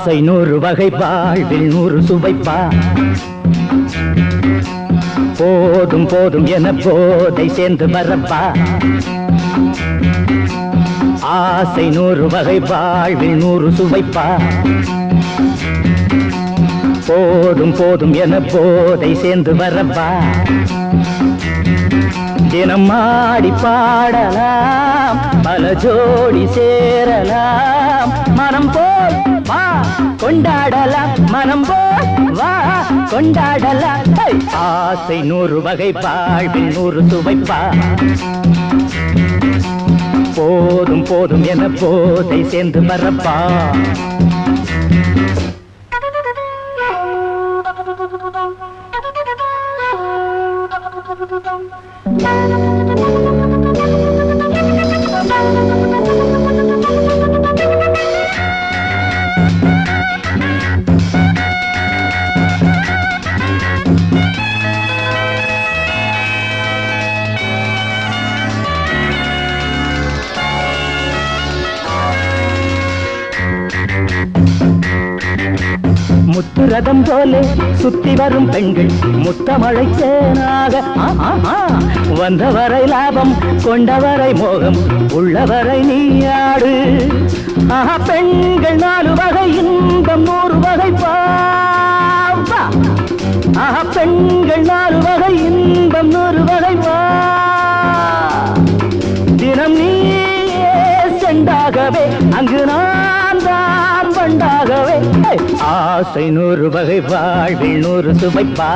ஆசை 100 வகை வாழ்வில் 100 சுவைப்பா போதும் போதும் என போதை சேர்ந்து வரப்பா ஆசை 100 வகை வாழ்வில் 100 சுவைப்பா போதும் போதும் என போதை சேர்ந்து வரப்பா தினம் ஆடி பாடலாம் பல ஜோடி சேரலாம் மனம் போல் வா கொண்டாடலாம் மனம் போல் வா கொண்டாடலாம் ஆசை 100 வகை வாழ்வில் 100 சுவைப்பா போதும் போதும் என போதை சேர்ந்து வரப்பா முத்துரதம் போலே சுத்தி வரும் பெண்கள் முத்தமழை தேனாக வந்தவரை லாபம் கொண்டவரை மோகம் உள்ளவரை நீயாடு பெண்கள் 4 வகை இன்பம் 100 வகை பாவா பெண்கள் 4 வகை இன்பம் 100 வகை வா தினம் நீயே செண்டாகவே அங்கு நான் தான் வண்டாகவே ஆசை 100 வகை வாழ்வில் 100 சுவைப்பா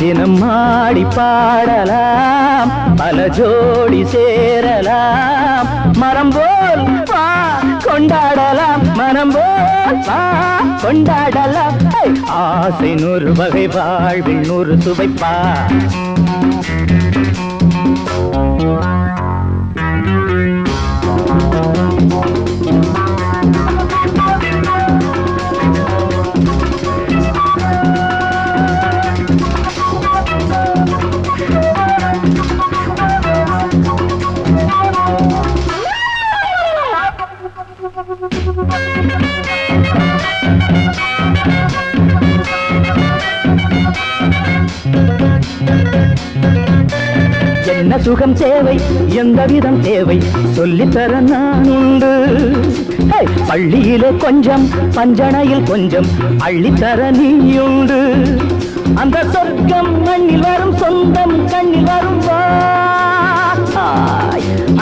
தினம் ஆடி பாடலாம் பல ஜோடி சேரலாம் மரம் போல் வா கொண்டாடலாம் மனம் போல் வா கொண்டாடலாம் ஆசை 100 வகை வாழ்வில் 100 சுவைப்பா என்ன சுகம் தேவை எந்த விதம் தேவை சொல்லித்தர நான் உண்டு பள்ளியிலே கொஞ்சம் பஞ்சனையில் கொஞ்சம் அள்ளித்தர நீயுண்டு அந்த சொர்க்கம் மண்ணில் வரும் சொந்தம் கண்ணில் வரும்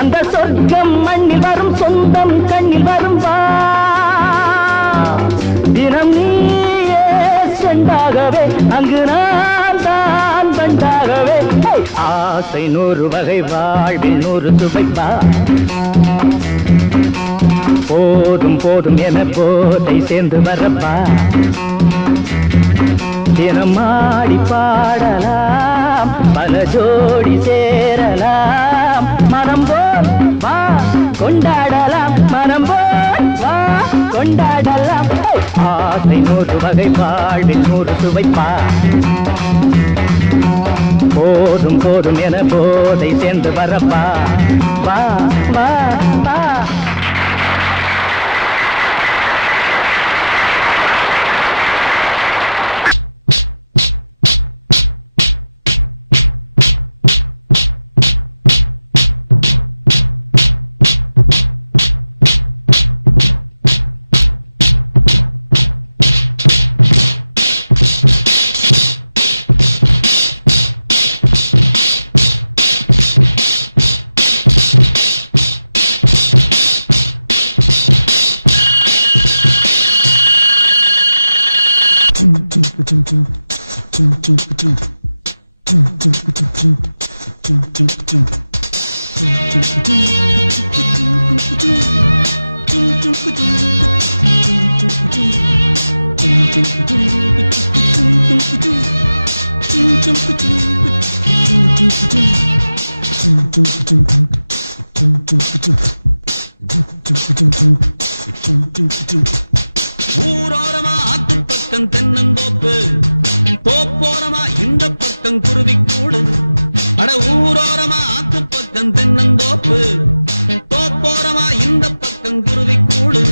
அந்த சொர்க்கம் மண்ணில் வரும் சொந்தம் கண்ணில் வரும் தினம் நீயே செண்டாகவே அங்கு நான் தான் பண்டாகவே ஆசை 100 வகை வாழ்வில் 100 சுவைப்பா போதும் போதும் என போதை சேர்ந்து வரப்பா தினம் ஆடி பாடலாம் பல ஜோடி சேரலாம் மனம் போல் வா கொண்டாடலாம் மனம் போல் வா கொண்டாடலாம் ஆசை 100 வகை வாழ்வில் 100 சுவைப்பா போதும் போதும் என போதை சேர்ந்து வரப்பா வா வா வா ஊரோரமா ஆத்து பக்கம் தென்னந்தோப்பு தோப்போரமா இந்த பக்கம் குருவி கூடு அட ஊரோரமா ஆத்து பக்கம் தென்னந்தோப்பு தோப்போரமா இந்த பக்கம் குருவி கூடு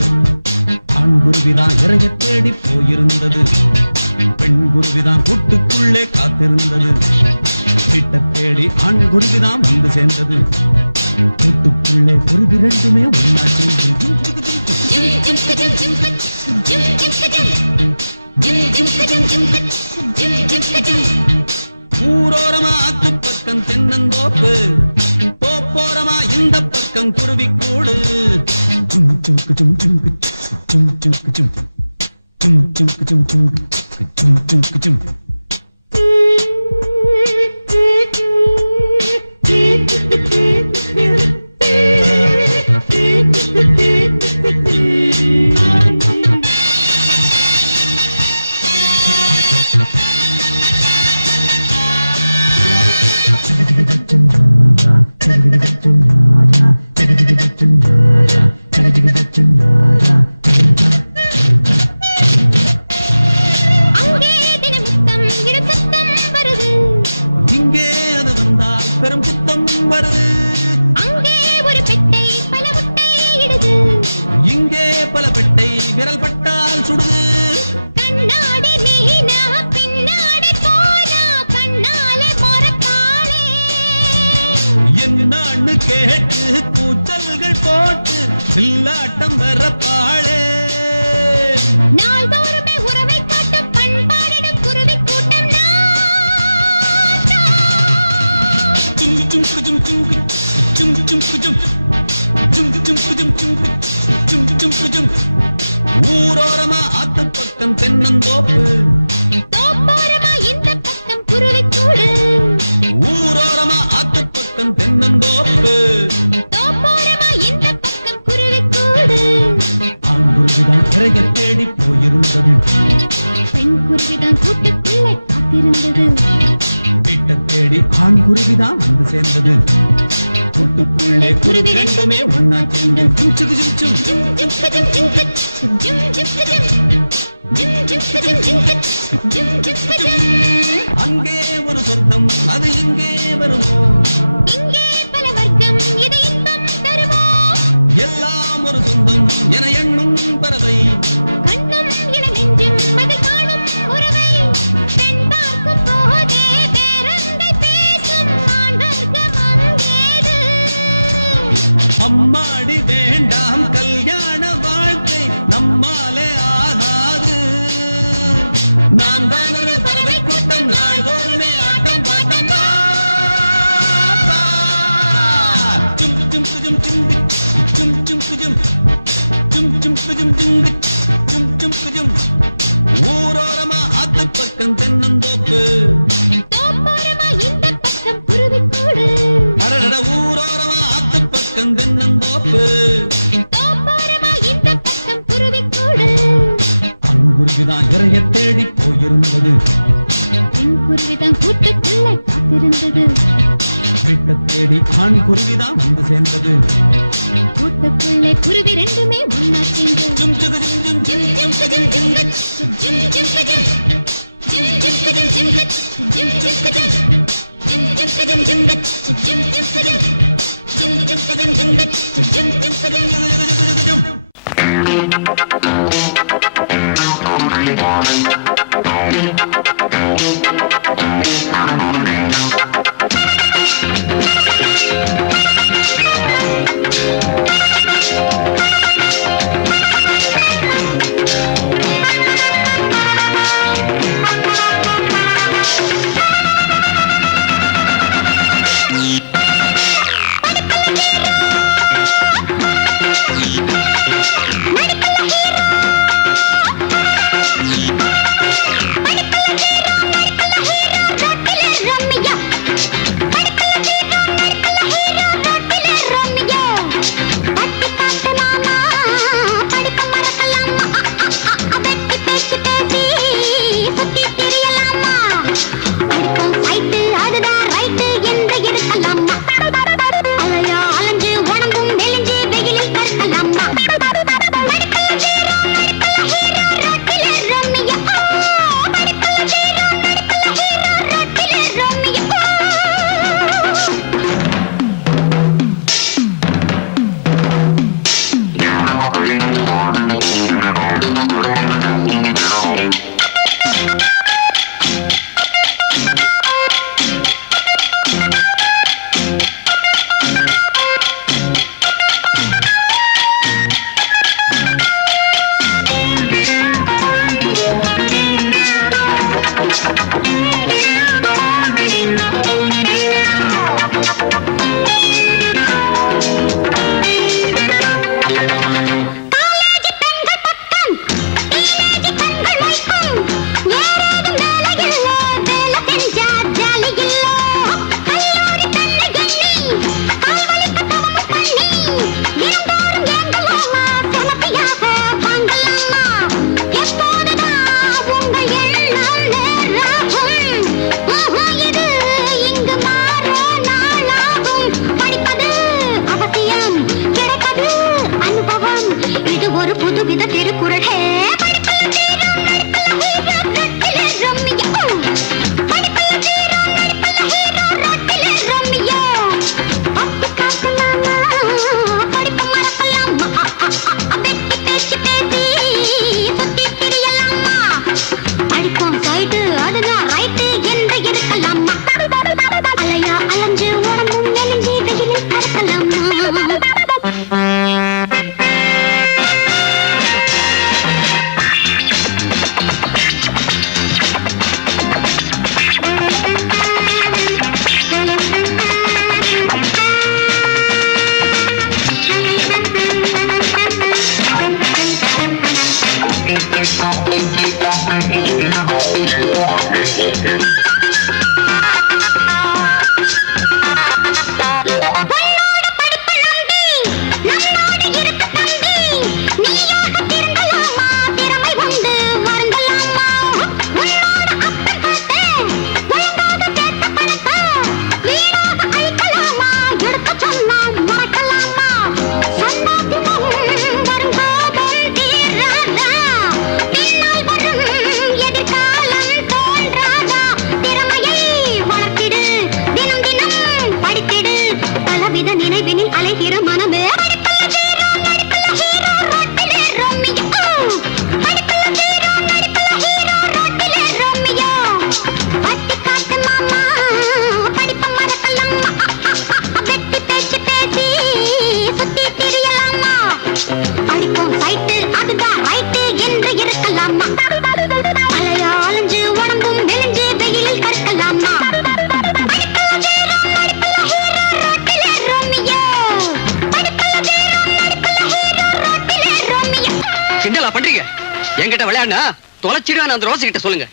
பெண் குருவிதான் கூட்டுக்குள்ளே காத்திருந்தது. வீட்டை தேடி ஆண் குருவிதான் வந்து சேர்ந்தது. கூட்டுக்குள்ளே குருவி ரெண்டுமே ஒன்னா சேர்ந்து ஊரோரமா ஆத்து பக்கம் தென்னந்தோப்பு, போப்போரமா இந்த பக்கம் குருவி கூடு. இங்கே அது வந்தால் பெரும் குத்தம் வருது. அங்கே ஒரு பெட்டை பல முட்டை இடுது. இங்கே பல பெட்டை விரல் பட்டால் சுடுது. கண்ணாடி நீனா பின்னாடி போனா கண்ணாலே மொறப்பாளே. என்னான்னு கேட்டு கூச்சல்கள் போட்டு வில்லாட்டம் வரப்பாளே. நாள்தோறுமே உறவை காட்டு பண்பாடிடும் குருவி கூட்டம் ஊரோரமா ஆத்து பக்கம் தென்னந்தோப்பு, தோப்போரமா இந்த பக்கம் குருவி கூடு. ஊரோரமா ஆத்து பக்கம் தென்னந்தோப்பு. தோப்போரமா இந்த பக்கம் குருவி கூடு. ஆண் குருவிதான் இறைய தேடி போயிருந்தது. பெண் குருவிதான் கூட்டுக்குள்ளே காத்திருந்தது. வீட்டை தேடி ஆண் குருவிதான் வந்து சேர்ந்தது. கூட்டுக்குள்ளே குருவி ரெண்டுமே ஒன்னா சேர்ந்து அங்கே ஒரு சொர்க்கம் அது இங்கே வருமோ. இங்கே பல வர்க்கம் இது இன்பம் தருமோ. எல்லாம் ஒரு சொந்தம் என எண்ணும் பறவை. கண்ணும் இள நெஞ்சும் அது காணும் உறவை. பெண் பார்க்கும் போதே பேரந்தை பேசும் ஆண் வர்க்கம் அங்கேது. அம்மாடி வேண்டாம் கல்யாண வாழ்க்கை நம்மாலே ஆகாது. நாம் தான் ஒரு பறவை கூட்டம் நாள்தோறுமே ஆட்டம் பாட்டம். ஊரோரமா ஆத்து பக்கம் தென்னந்தோப்பு, தோப்போரமா இந்த பக்கம் குருவி கூடு. அடடட ஊரோரமா ஆத்து பக்கம் தென்னந்தோப்பு. தோப்போரமா இந்த பக்கம் குருவி கூடு. அங்குருவிதான் இறைய தேடி போயிருந்தது. பெண் குருவிதான் கூட்டுக்குள்ளே காத்திருந்தது. வீட்டை தேடி ஆண் குருவிதான் வந்து சேர்ந்தது. கூட்டுக்குள்ளே குருவி ரெண்டுமே ஒன்னா சேர்ந்து ஜும் ஜுகு ஜும் ஜும் ஜும் ஜும் ஜும் ஜும் கிண்டலா பண்றீங்க? என்கிட்ட விளையாடுனா தொலைச்சிடுவேன் அந்த ரோசி கிட்ட சொல்லுங்க.